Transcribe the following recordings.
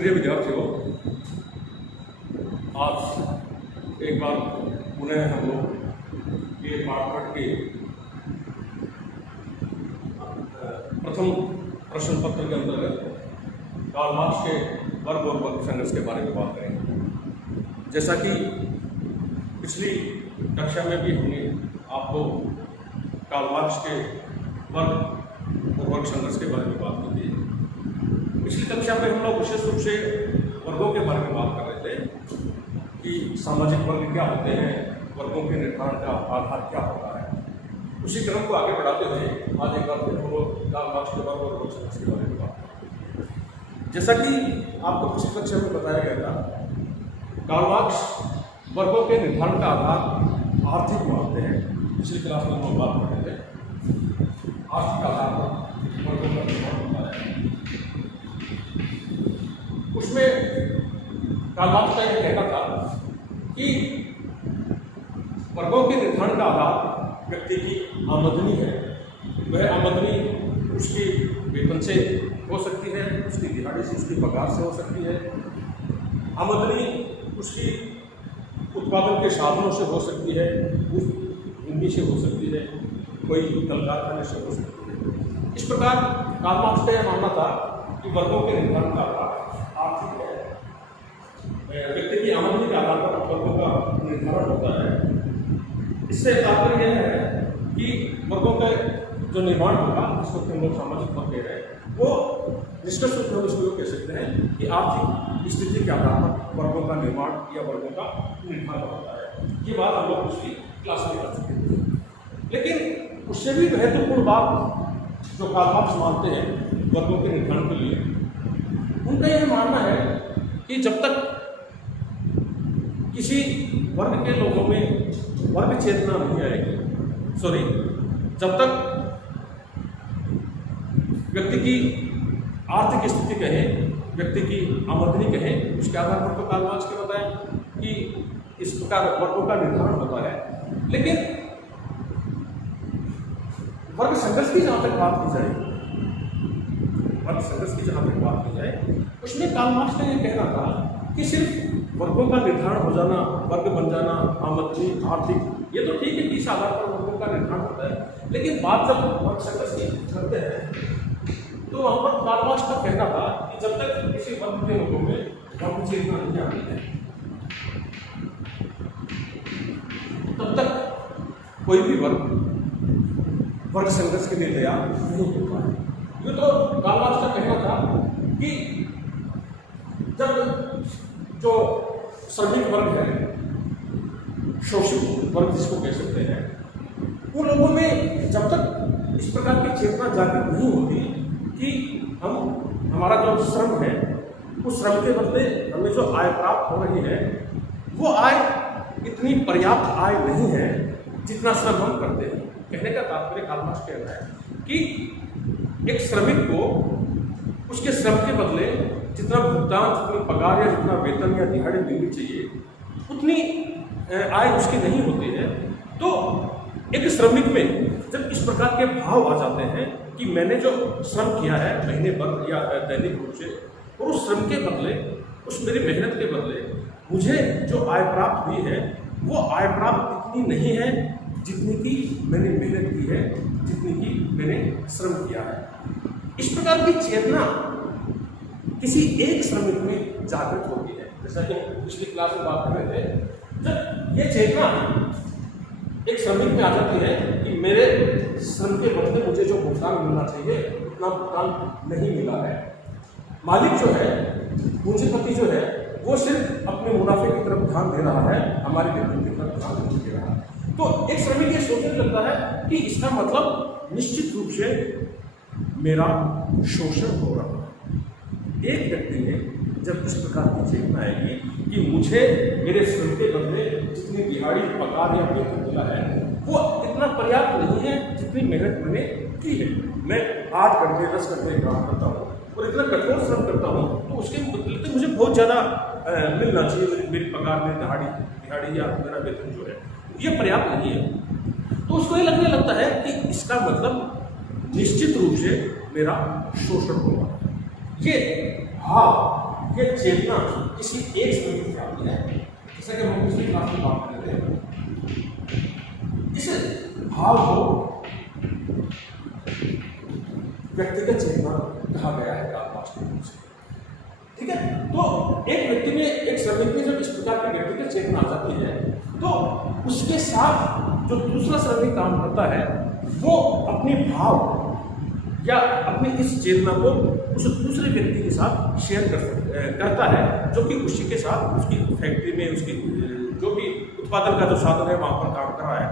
प्रिय विद्यार्थियों, आज एक बार पुनः हम लोग ये पाठपट के प्रथम प्रश्न पत्र के अंतर्गत कार्ल मार्क्स के वर्ग और वर्ग संघर्ष के बारे में बात करेंगे। जैसा कि पिछली कक्षा में भी हमने आपको कार्ल मार्क्स के वर्ग और वर्ग संघर्ष के बारे में बात की थी। पिछली कक्षा में हम लोग विशेष रूप से वर्गों के बारे में बात कर रहे थे कि सामाजिक वर्ग क्या होते हैं, वर्गों के निर्धारण का आधार क्या होता है। उसी क्रम को आगे बढ़ाते हुए आज एक बार फिर हम लोग कार्ल मार्क्स के वर्ग और वर्ग संघर्ष के बारे में बात करेंगे। जैसा कि आपको पिछली कक्षा में बताया गया था, कार्ल मार्क्स वर्गों के निर्धारण का आधार आर्थिक मानते हैं। पिछली क्लास में हम लोग बात कर रहे थे आर्थिक आधार पर वर्गों का निर्धारण होता है। उसमें कार्ल मार्क्स का यह कहना था कि वर्गों के निर्धारण का आधार व्यक्ति की आमदनी है। वह आमदनी उसकी वेतन से हो सकती है, उसकी दिहाड़ी से, उसकी पगार से हो सकती है। आमदनी उसकी उत्पादन के साधनों से हो सकती है, भूमि से हो सकती है, कोई कल कारखाने से हो सकती है। इस प्रकार कार्ल मार्क्स का यह मानना था कि वर्गों के निर्धारण का आधार आर्थिक है। व्यक्ति की आमदनी के आधार पर वर्गों का निर्धारण होता है। इससे तात्पर्य यह है कि वर्गों का जो निर्माण होगा, जिसको हम लोग सामाजिक वर्ग कह रहे हैं, वो निष्कर्ष रूप में इसको कह सकते हैं कि आर्थिक स्थिति के आधार पर वर्गों का निर्माण या वर्गों का निर्धारण होता है। ये बात हम लोग पिछली क्लास में कर चुके थे। लेकिन उससे भी महत्वपूर्ण बात जो कार्ल मार्क्स मानते हैं वर्गों के निर्धारण के लिए, उनका यह मानना है कि जब तक किसी वर्ग के लोगों में वर्ग चेतना नहीं आएगी, जब तक व्यक्ति की आर्थिक स्थिति कहें, व्यक्ति की आमदनी कहें, उसके आधार पर तो कार्ल मार्क्स ने बताया कि इस प्रकार वर्गों का निर्धारण होता है। लेकिन वर्ग संघर्ष की जहाँ तक बात की जाए, वर्ग संघर्ष की जहाँ तक बात की जाए, उसमें कार्ल मार्क्स ने यह कहना था कि सिर्फ वर्गों का निर्धारण हो जाना, वर्ग बन जाना, आमदनी, आर्थिक, ये तो ठीक है कि इस आधार पर वर्गों का निर्धारण होता है। लेकिन बात जब वर्ग संघर्ष की करते हैं तो वहाँ पर कार्ल मार्क्स का कहना था कि जब तक किसी वर्ग के लोगों में वर्ग चेतना नहीं आती है, तब तक कोई भी वर्ग संघर्ष के लिए तैयार नहीं होता है। ये तो कार्ल मार्क्स का कहना था कि जब जो श्रमिक वर्ग है, शोषित वर्ग जिसको कह सकते हैं, उन लोगों में जब तक इस प्रकार की चेतना जागृत नहीं होती कि हमारा जो श्रम है, उस श्रम के बदले हमें जो आय प्राप्त हो रही है, वो आय इतनी पर्याप्त आय नहीं है जितना श्रम हम करते हैं। कहने का तात्पर्य कार्ल मार्क्स कह रहा है कि एक श्रमिक को उसके श्रम के बदले जितना भुगतान, जितनी पगार या जितना वेतन या दिहाड़ी मिलनी चाहिए, उतनी आय उसकी नहीं होती है। तो एक श्रमिक में जब इस प्रकार के भाव आ जाते हैं कि मैंने जो श्रम किया है महीने भर या दैनिक रूप से, और उस श्रम के बदले, उस मेरी मेहनत के बदले मुझे जो आय प्राप्त हुई है, वो आय प्राप्त इतनी नहीं है जितनी की मैंने मेहनत की है, जितनी की मैंने श्रम किया है। इस प्रकार की चेतना किसी एक श्रमिक में जागृत होती है। जैसा कि पिछली क्लास में बात कर रहे थे, जब ये चेतना एक श्रमिक में आ जाती है कि मेरे श्रम के बदले मुझे जो भुगतान मिलना चाहिए उतना भुगतान नहीं मिला है, मालिक जो है, पूंजीपति जो है, वो सिर्फ अपने मुनाफे की तरफ ध्यान दे रहा है, हमारे वेतन की तरफ ध्यान नहीं दे रहा है, तो एक श्रमिक ये सोचने लगता है कि इसका मतलब निश्चित रूप से मेरा शोषण हो रहा है। एक व्यक्ति में जब इस प्रकार की चेतना आएगी कि मुझे मेरे श्रम के बदले जितनी दिहाड़ी, पगार या वेतन मिला है, वो इतना पर्याप्त नहीं है जितनी मेहनत मैंने की है। मैं 8 घंटे 10 घंटे काम करता हूँ और इतना कठोर श्रम करता हूँ, तो उसके बदले मुझे बहुत ज़्यादा मिलना चाहिए, मेरी पगार, मेरी दिहाड़ी या मेरा वेतन जो है, ये पर्याप्त नहीं है। तो उसको ये लगने लगता है कि इसका मतलब निश्चित रूप से मेरा शोषण होगा। ये भाव ये चेतना किसी एक श्रमिक से आती है, जैसा कि हम पिछली क्लास में बात कर रहे थे। इस भाव को व्यक्तिगत चेतना कहा गया है वास्तविक रूप से। ठीक है, तो एक व्यक्ति में, एक श्रमिक में जब इस प्रकार की व्यक्तिगत चेतना आ जाती है तो उसके साथ जो दूसरा श्रमिक काम करता है वो अपने भाव या अपनी इस चेतना को उस दूसरे व्यक्ति के साथ शेयर करता है, जो कि उसी के साथ उसकी फैक्ट्री में उसकी जो भी उत्पादन का जो साधन है वहाँ पर काम कर रहा है,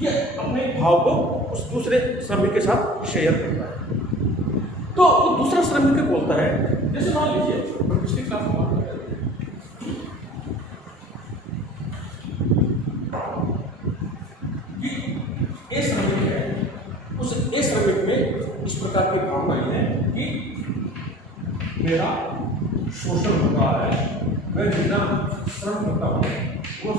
ये अपने भाव को उस दूसरे श्रमिक के साथ शेयर करता है। तो वो दूसरा श्रमिक बोलता है, जैसे मान लीजिए हम पिछली क्लास में बात कर रहे थे कि ए श्रमिक है, उस ए श्रमिक में इस प्रकार की भावनाएं हैं कि मेरा शोषण हो रहा है, मैं जितना श्रम करता हूँ वो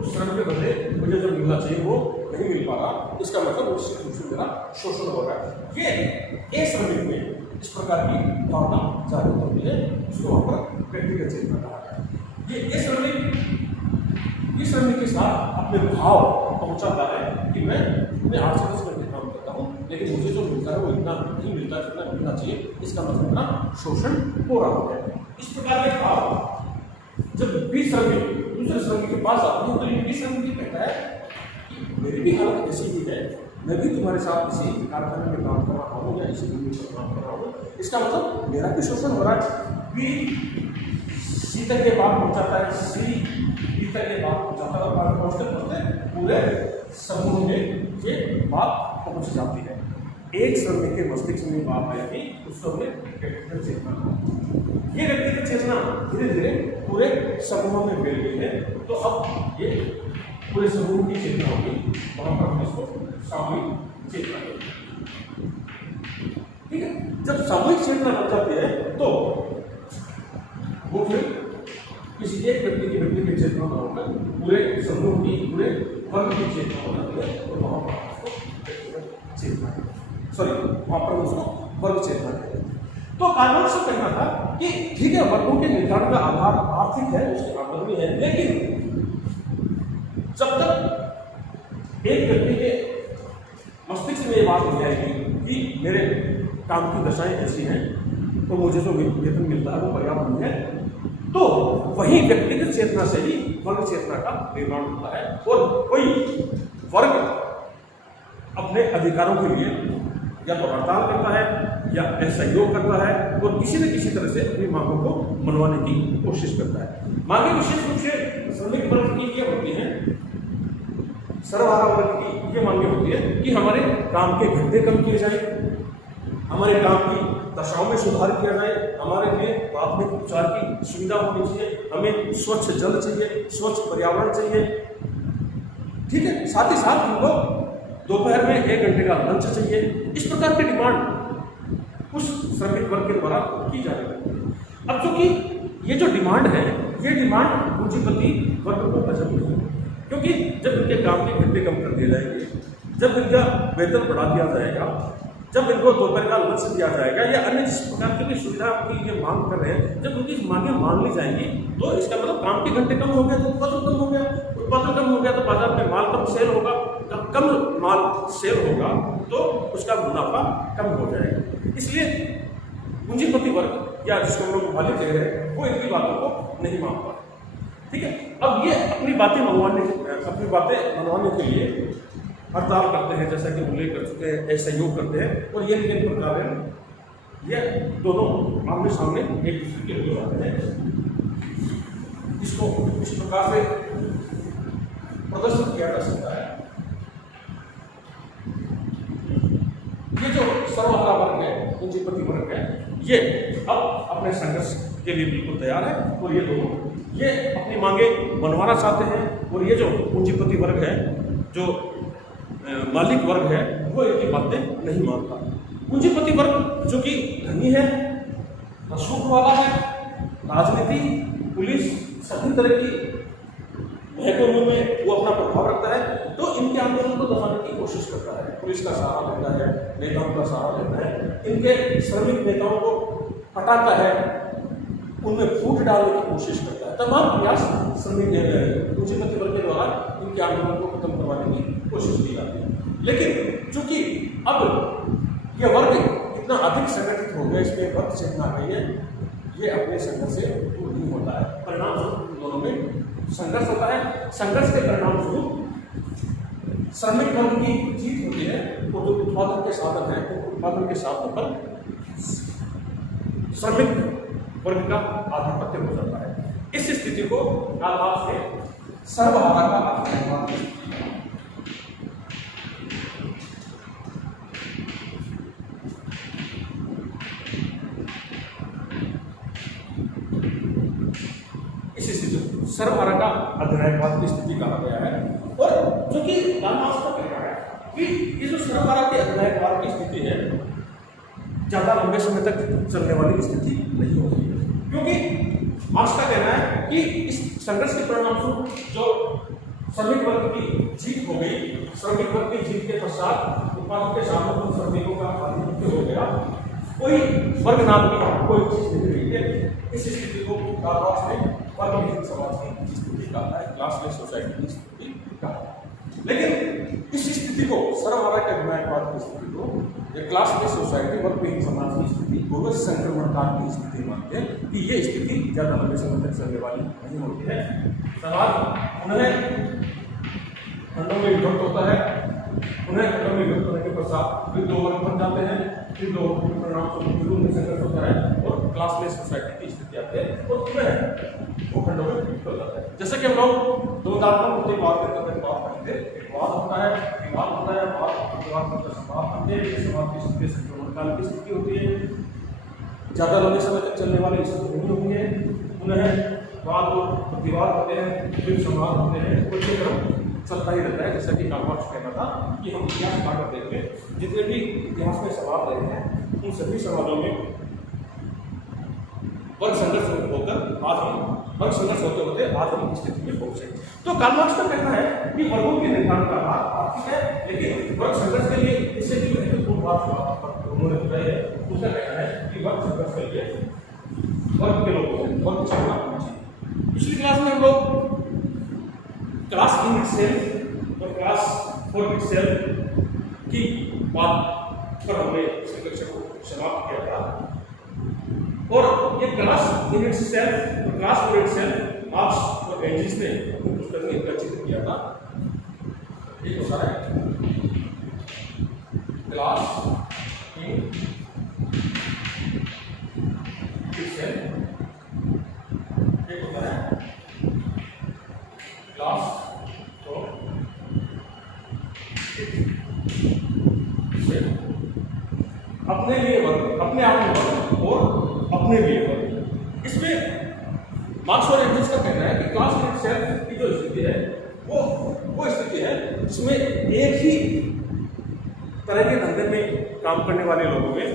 उस श्रम के बदले मुझे जो मिलना चाहिए वो नहीं मिल पा रहा, इसका मतलब निश्चित रूप से मेरा शोषण हो रहा है। ये ए श्रमिक में इस प्रकार की भावना जागृत होती है, उसको वहाँ पर व्यक्तिगत चेतना कहा है। ये ए श्रमिक इस श्रमिक के साथ अपने भाव पहुँचाता है कि मैं अपने 8 से 10 घंटे काम करता हूँ, लेकिन मुझे जो मिलता है वो इतना नहीं मिलता जितना मिलना चाहिए, इसका मतलब मेरा शोषण हो रहा है। इस प्रकार के भाव जब बी श्रमिक दूसरे श्रमिक के पास आते हैं तो ये बी श्रमिक कहता है कि मेरी भी हालत ऐसी ही है, मैं भी तुम्हारे साथ इसी कारखाने में काम कर रहा हूँ या इसी भूमि पर काम कर रहा हूँ, इसका मतलब मेरा भी शोषण हो रहा है। बी सी तक के बात पहुँचाता है, सी बी तक के बात पहुँचाता है, और पहुँचते पहुँचते पूरे समूह में ये बात पहुँच जाती है। एक श्रमिक के मस्तिष्क में बात आएगी, उसको हमने व्यक्तिगत चेतना, ये व्यक्तिगत चेतना धीरे धीरे पूरे समूह में फैल गई है। तो अब ये पूरे समूह की चेतना होगी, वहां पर हम इसको सामूहिक चेतना करेंगे। ठीक है, जब सामूहिक चेतना बन जाती है तो वो फिर किसी एक व्यक्ति की व्यक्तिगत चेतना न होकर पूरे समूह की, पूरे वर्ग की चेतना हो जाती है, और वहां पर उसको व्यक्तिगत चेतना, सॉरी वहां पर उसको वर्ग चेतना कहते हैं। तो कार्ल मार्क्स का कहना था कि ठीक है, वर्गों के निर्धारण का आधार आर्थिक है, उसकी आमदनी है, लेकिन जब तक एक व्यक्ति के मस्तिष्क में ये बात हो जाएगी कि मेरे काम की दशाएं ऐसी हैं तो मुझे जो वेतन मिलता है वो पर्याप्त नहीं है, तो वही व्यक्तिगत चेतना से ही वर्ग चेतना का निर्माण होता है, और कोई वर्ग अपने अधिकारों के लिए या तो हड़ताल करता है या असहयोग करता है, और किसी न किसी तरह से अपनी मांगों को मनवाने की कोशिश करता है। मांगे विशेष रूप से श्रमिक वर्ग की ये होती हैं, सर्वहारा वर्ग की ये मांगे होती है कि हमारे काम के घंटे कम किए जाए, हमारे काम की दशाओं में सुधार किया जाए, हमारे लिए प्राथमिक उपचार की सुविधा होनी चाहिए, हमें स्वच्छ जल चाहिए, स्वच्छ पर्यावरण चाहिए। ठीक है, साथ ही साथ हमको दोपहर में 1 घंटे का लंच चाहिए। इस प्रकार की डिमांड उस श्रमिक वर्ग के द्वारा की जा रही है। अब चूंकि ये जो डिमांड है, ये डिमांड पूंजीपति वर्ग को पसंद नहीं है, क्योंकि जब इनके काम के घंटे कम कर दिए जाएंगे, जब इनका वेतन बढ़ा दिया जाएगा, जब इनको दोपहर का लंच दिया जाएगा या अन्य जिस प्रकार की सुविधा की ये मांग कर रहे हैं, जब उनकी मांगें मान ली जाएंगी तो इसका मतलब काम के घंटे कम हो गए तो उत्पादन कम हो गया, उत्पादन कम हो गया तो बाजार में माल कम सेल होगा, जब कम माल सेल होगा तो उसका मुनाफा कम हो जाएगा। इसलिए पूंजीपति वर्ग या जिसको हम लोग मालिक कह रहे हैं वो इनकी बातों को नहीं मान पा। ठीक है, अब ये अपनी बातें मनवाने के लिए हड़ताल करते हैं, जैसा कि उल्लेख कर चुके हैं, असहयोग करते हैं, और ये किन प्रकार है, ये दोनों आमने सामने एक दूसरे के हो जाते हैं। इसको इस प्रकार से प्रदर्शित किया जा सकता है। ये जो सर्वहारा वर्ग है, पूंजीपति वर्ग है, ये अब अपने संघर्ष के लिए बिल्कुल तैयार है, और ये दोनों ये अपनी मांगे मनवाना चाहते हैं, और ये जो पूंजीपति वर्ग है, जो मालिक वर्ग है, वो इनकी बातें नहीं मानता। पूंजीपति वर्ग जो कि धनी है, रसूख वाला है, राजनीति, पुलिस, सभी तरह की महकमों में वो अपना प्रभाव रखता है, तो इनके आंदोलन को दबाने की कोशिश करता है। पुलिस का सहारा लेता है, नेताओं का सहारा लेता है, इनके श्रमिक नेताओं को हटाता है, उनमें फूट डालने की कोशिश करता है। तमाम प्रयास श्रमिक पूंजीपति वर्ग के द्वारा इनके आंदोलन को खत्म करवाने की कोशिश की जाती है। लेकिन चूंकि अब यह वर्ग इतना अधिक संगठित हो गया, इसमें वर्ग चेतना आ गई है, ये अपने संघर्ष से दूर नहीं होता है। परिणाम स्वरूप दोनों में संघर्ष होता है। संघर्ष के परिणाम स्वरूप श्रमिक वर्ग की जीत होती है और जो उत्पादन के साधन है तो उत्पादन के साधन पर श्रमिक वर्ग का आधिपत्य हो जाता है। इस स्थिति को कालवास से सर्वहारा का आधिपत्य, इस स्थिति सर्वहारा का अधिनायकवाद की स्थिति कहा गया है। और जो कि कालवास का कहना है कि ये जो सर्वहारा के अधिनायकवाद की स्थिति है ज्यादा लंबे समय तक चलने वाली स्थिति नहीं होती है, क्योंकि मार्क्स का कहना है कि इस संघर्ष के परिणाम स्वरूप जो श्रमिक वर्ग की जीत हो गई, श्रमिक वर्ग की जीत के पश्चात उत्पादन के साधन श्रमिकों का आधिपत्य हो गया, कोई वर्ग नाम की कोई चीज नहीं रही है। इस स्थिति को कालवास ने वर्गहीन समाज की स्थिति कहा है, क्लासलेस सोसाइटी की स्थिति कहा है। लेकिन इस स्थिति को सर्वहारा के अधिनायकवाद की स्थिति को या क्लासलेस सोसाइटी वर्गहीन समाज की स्थिति को संक्रमणकाल की स्थिति मानते हैं कि ये स्थिति ज्यादा लंबे समय तक चलने वाली नहीं होती है। समाज उन्हें खंडों में विभक्त होता है, उन्हें खंडों में विभक्त होने के पश्चात फिर दो वर्ग बन जाते हैं, फिर दो वर्ग के परिणाम स्वरूप उनमें संघर्ष होता है और क्लासलेस सोसाइटी की स्थिति आती है और उन्हें वो खंडों में विभक्त हो जाता है। जैसे कि हम लोग दो दांतों मुद्दे बात करते हैं, बात करते हैं, एक वाद होता है, विवाद होता है, वाद का समाप्त होते हैं, समाप्त की स्थिति संक्रमणकाल की स्थिति होती है, ज्यादा लंबे समय तक चलने वाली स्थिति नहीं होती है। उन्हें वाद और प्रतिवाद होते हैं, फिर संवाद होते हैं, उनके क्रम चलता ही रहता है। जैसा कि कालवास कहना था कि हम इतिहास पढ़कर देखें, जितने भी इतिहास में सवाल रहे हैं उन सभी सवालों में वर्ग संघर्ष होकर आज हम वर्ग संघर्ष होते होते आज हम इस स्थिति में पहुंचे। तो कालवास का कहना है कि वर्गों के निर्धारण का भाग आर्थिक है, लेकिन वर्ग संघर्ष के लिए इससे भी महत्वपूर्ण बात उन्होंने बताई है, उसका कहना है कि वर्ग संघर्ष के लिए वर्ग के लोगों को वर्ग चलना चाहिए। पिछली क्लास में हम लोग क्लास इन इटसेल्फ और क्लास फॉर इटसेल्फ की बात पर हमने संघर्ष को समाप्त किया था और ये क्लास इन इटसेल्फ और क्लास फॉर इटसेल्फ मार्क्स और एंजिल्स ने अपनी पुस्तक में इनका जिक्र किया था। एक होता है क्लास इन इटसेल्फ, एक होता है क्लास अपने लिए वर्ग, अपने आप में वर्ग और अपने लिए वर्ग। इसमें मार्क्स और एंगल्स का कहना है कि क्लास इन इटसेल्फ की जो स्थिति है वो स्थिति है जिसमें एक ही तरह के धंधे में काम करने वाले लोगों में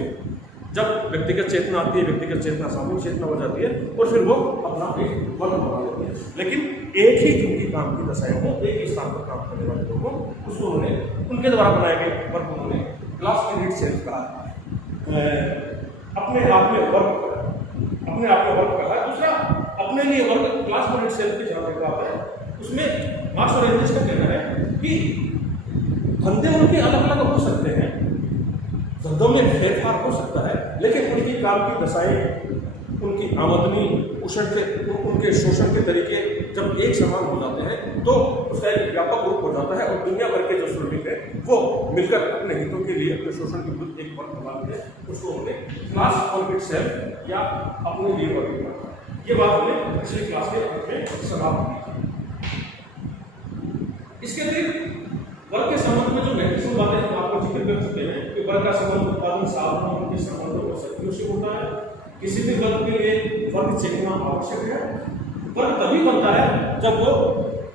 जब व्यक्तिगत चेतना आती है, व्यक्तिगत चेतना सामूहिक चेतना हो जाती है और फिर वो अपना एक वर्ग बना लेते हैं। लेकिन एक ही जिनकी काम की दशाएं हो, एक ही स्थान पर काम करने वाले लोगों उसको उन्होंने उनके द्वारा बनाए गए वर्ग उन्होंने क्लास इन इटसेल्फ कहा, अपने आप में वर्ग कहा, अपने आप में वर्ग कहा। दूसरा अपने लिए वर्ग क्लास इन इटसेल्फ की जहाँ बात है उसमें मार्क्स और एंगल्स का कहना है कि धंधे उनके अलग अलग हो सकते हैं, धंधों में फेरफार हो सकता है, लेकिन उनकी काम की दशाएं, उनकी आमदनी, उनके शोषण के तरीके जब एक समान हो जाते हैं तो उसका एक व्यापक रूप हो जाता है और दुनिया भर के जो श्रमिक है वो मिलकर अपने हितों के लिए अपने शोषण के विरुद्ध एक वर्ग बनाते हैं, उसको हमने क्लास फॉर इटसेल्फ या अपने लिए वर्ग बनाया। ये बात हमने पिछली क्लास के अंत में समाप्त की। इसके अतिरिक्त वर्ग के संबंध में जो महत्वपूर्ण बातें हम आपको जिक्र कर चुके हैं कि वर्ग का संबंध उत्पादन साधनों उनके संबंधों और शक्तियों से होता है। किसी भी वर्ग के लिए वर्ग चेतना आवश्यक है। वर्ग तभी बनता है जब वो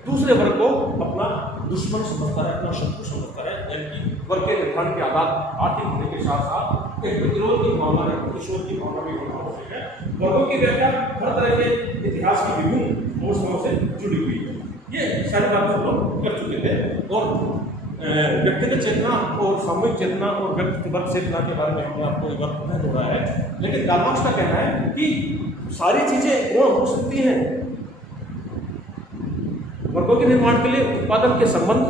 दूसरे वर्ग को अपना दुश्मन समझता है, अपना शत्रु समझता है, यानी वर्ग के निर्धारण के आधार आर्थिक होने के साथ साथ एक प्रतिरोध की भावना है, प्रतिशोध की भावना भी होना आवश्यक है। वर्गों की व्याख्या हर तरह के इतिहास की विभिन्न अवस्थाओं से जुड़ी हुई है। ये सारी बातें हम लोग कर चुके थे और व्यक्तिगत चेतना और सामूहिक चेतना और व्यक्तिगत चेतना के बारे में हमने आपको एक बार जोड़ा है। लेकिन कार्ल मार्क्स का कहना है कि सारी चीजें वो हो सकती हैं वर्गों के निर्माण के लिए उत्पादन के साधन,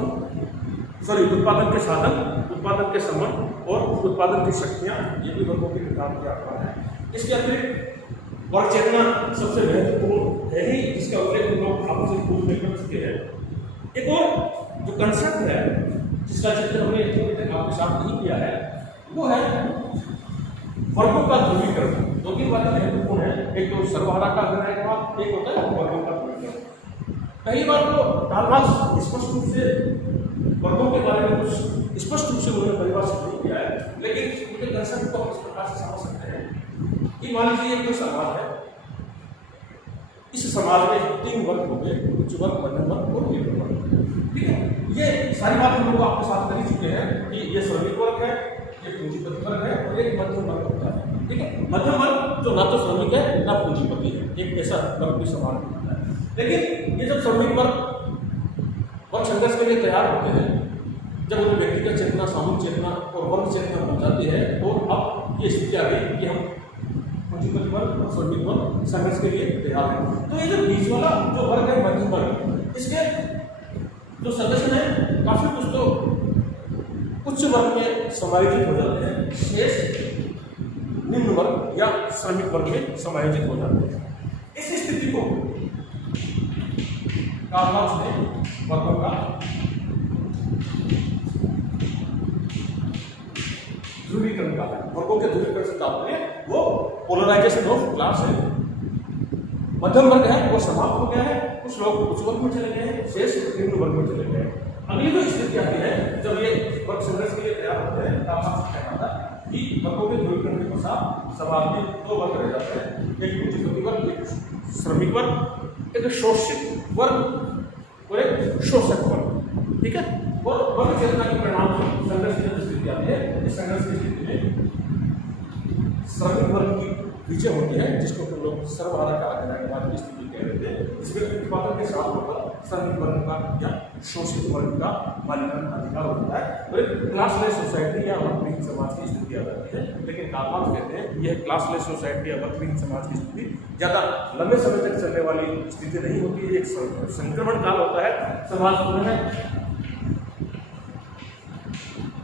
उत्पादन के संबंध और उत्पादन की शक्तियां, ये भी वर्गों के निर्धारण के आधार है। इसके अतिरिक्त वर्ग चेतना सबसे महत्वपूर्ण है ही, जिसका उल्लेख हम लोग आपसे पूर्व में कर चुके हैं। एक और जो कंसेप्ट है जिसका चित्र हमने अभी तक आपके साथ नहीं किया है, वो है वर्गों का ध्रुवीकरण। दो तीन बातें महत्वपूर्ण है, एक तो सर्वहारा का निर्णायकवाद, एक होता है वर्गों का ध्रुवीकरण। पहली बात तो कार्ल मार्क्स स्पष्ट रूप से वर्गों के बारे में कुछ स्पष्ट रूप से उन्होंने परिभाषित नहीं किया है, लेकिन उनके कंसेप्ट को हम इस प्रकार से समझ सकते हैं कि मान लीजिए एक समाज है, इस समाज में 3 वर्ग हो गए, उच्च वर्ग, मध्यम वर्ग और निम्न वर्ग। ठीक है, ये सारी बात हम लोग आपके साथ कर ही चुके हैं कि ये श्रमिक वर्ग है, ये पूंजीपति वर्ग है और एक मध्यम वर्ग होता है। ठीक है, मध्यम वर्ग जो ना तो श्रमिक है ना पूंजीपति है, एक ऐसा वर्ग भी समाज में होता है। लेकिन ये जब श्रमिक वर्ग संघर्ष के लिए तैयार होते हैं, जब उन्हें व्यक्तिगत चेतना, सामूहिक चेतना और वर्ग चेतना बन जाती है, तो अब ये स्थिति आ गई कि हम पूंजीपति वर्ग और श्रमिक वर्ग संघर्ष के लिए तैयार है। तो ये जो बीच वाला जो वर्ग है, मध्यम वर्ग, इसके जो सदस्य हैं काफी कुछ तो उच्च वर्ग में समायोजित हो जाते हैं, शेष निम्न वर्ग या श्रमिक वर्ग में समायोजित हो जाते हैं। इस स्थिति को कार्ल मार्क्स ने वर्गों का ध्रुवीकरण कहा है। वर्गों के ध्रुवीकरण से तात्पर्य वो पोलराइजेशन ऑफ क्लास है। मध्यम वर्ग है वो समाप्त हो गया है, कुछ लोग उच्च वर्ग में चले गए हैं, शेष निम्न वर्ग में चले गए हैं। अगली जो स्थिति आती है, जब ये वर्ग संघर्ष के लिए तैयार होते हैं, कार्ल मार्क्स कहना था कि वर्गों के ध्रुवीकरण के पश्चात समाज में 2 वर्ग रह जाते हैं, एक पूंजीपति वर्ग, एक श्रमिक वर्ग, एक शोषित वर्ग और एक शोषक वर्ग। ठीक है, और वर्ग चेतना के परिणाम से संघर्ष की स्थिति आती है। इस संघर्ष की स्थिति में श्रमिक वर्ग की विजय होती है, जिसको हम लोग सर्वहारा का निर्णायकवाद की स्थिति कह रहे थे। इसमें उत्पादन के साथ होकर श्रमिक वर्ग का या शोषित वर्ग का मालिकाना अधिकार होता है और एक क्लासलेस सोसाइटी या वर्गहीन समाज की स्थिति आ जाती है। लेकिन कार्ल मार्क्स कहते हैं यह क्लासलेस सोसाइटी या वर्गहीन समाज की स्थिति ज़्यादा लंबे समय तक चलने वाली स्थिति नहीं होती है, एक संक्रमण काल होता है। समाज पुनः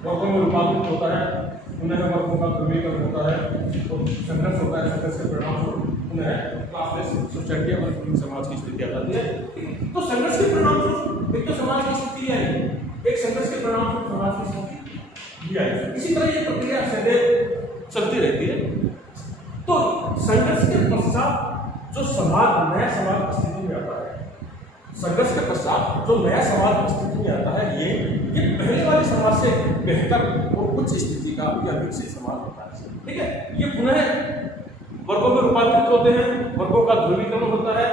वर्गों में रूपांतरित होता है, पुनः वर्गों का ध्रुवीकरण होता है, तो संघर्ष होता है, संघर्ष के परिणाम पुनः क्लासलेस सोसाइटी या वर्गहीन समाज की स्थिति आ जाती है। तो संघर्ष के परिणाम एक तो समाज की स्थिति आई, एक संघर्ष के परिणाम समाज की स्थिति भी आई। इसी तरह ये प्रक्रिया सदैव चलती रहती है। तो संघर्ष के पश्चात जो समाज नया समाज अस्तित्व में आता है, संघर्ष के पश्चात जो नया समाज अस्तित्व में आता है, ये पहले वाले समाज से बेहतर और उच्च स्थिति का या विकसित समाज होता है। ठीक है, ये पुनः वर्गों में रूपांतरित होते हैं, वर्गों का ध्रुवीकरण होता है,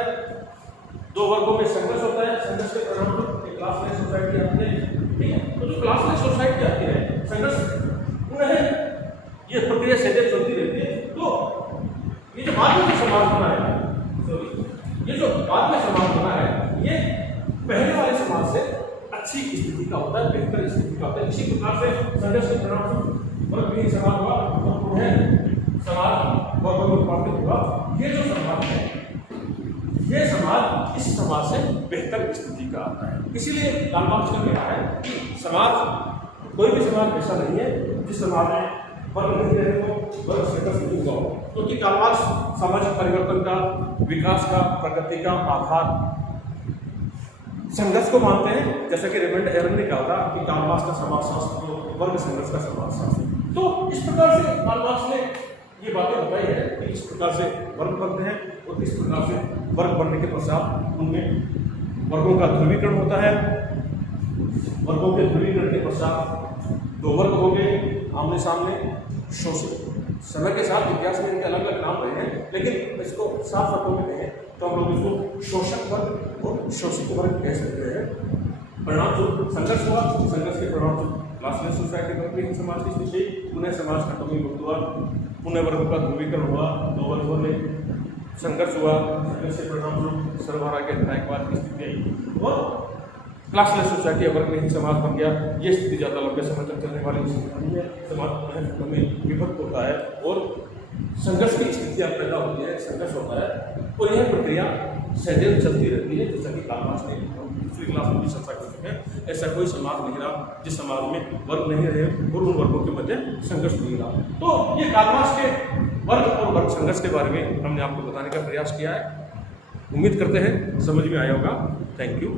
2 वर्गों में संघर्ष होता है, संघर्ष के परिणाम एक क्लासलेस सोसाइटी आती है। ठीक है, तो जो क्लासलेस सोसाइटी आती है, संघर्ष पुनः ये प्रक्रिया सदैव चलती रहती है। तो ये जो बाद में समाज बना है, ये जो बाद में समाज बना है, ये पहले वाले समाज से अच्छी स्थिति का होता है, बेहतर स्थिति का होता है। इसी प्रकार से संघर्ष के परिणाम वर्गहीन समाज हुआ, तो पुनः समाज वर्गों में रूपांतरित हुआ। ये जो समाज है, ये समाज इस समाज से बेहतर स्थिति का आता है। इसीलिए कार्ल मार्क्स ने कहा है कि समाज, कोई भी समाज ऐसा नहीं है जिस समाज में वर्ग नहीं रहे हो, वर्ग संघर्ष नहीं हुआ हो। क्योंकि कार्ल मार्क्स सामाजिक परिवर्तन का, विकास का, प्रगति का आधार संघर्ष को मानते हैं। जैसा कि रेमंड एरन ने कहा था कि कार्ल मार्क्स का समाजशास्त्र तो वर्ग संघर्ष का समाजशास्त्र। तो इस प्रकार से कार्ल मार्क्स ने ये बातें बताई है कि इस प्रकार से वर्ग बनते हैं और इस प्रकार से वर्ग बनने के पश्चात उनमें वर्गों का ध्रुवीकरण होता है। वर्गों के ध्रुवीकरण के पश्चात 2 वर्ग हो गए आमने सामने, शोषित। समय के साथ इतिहास में इनके अलग अलग नाम रहे हैं, लेकिन इसको साफ शब्दों में कहें तो हम लोग इसको शोषक वर्ग और शोषित वर्ग कह सकते हैं। परिणाम स्वरूप संघर्ष हुआ, संघर्ष के परिणाम स्वरूप क्लासलेस सोसाइटी वर्गहीन समाज की स्थिति, पुनः समाज का कमी हुआ, पुनः वर्गों का ध्रुवीकरण हुआ, 2 वर्गों में संघर्ष हुआ, संघर्ष के परिणाम स्वरूप सर्वहारा के निर्णायकवाद की स्थिति आई और क्लासलेस सोसाइटी वर्गहीन समाज बन गया। ये स्थिति ज़्यादा लंबे समय तक चलने वाली स्थिति नहीं है। समाज में विभक्त होता है और संघर्ष की स्थितियाँ पैदा होती है, संघर्ष होता है और यह प्रक्रिया सदैव चलती रहती है। जैसा कि कालमास ने पिछली क्लास में भी चर्चा कर चुके हैं, ऐसा कोई समाज नहीं रहा जिस समाज में वर्ग नहीं रहे और उन वर्गों के मध्य संघर्ष नहीं रहा। तो ये कालमास के वर्ग और वर्ग संघर्ष के बारे में हमने आपको बताने का प्रयास किया है। उम्मीद करते हैं समझ में आया होगा। Thank you.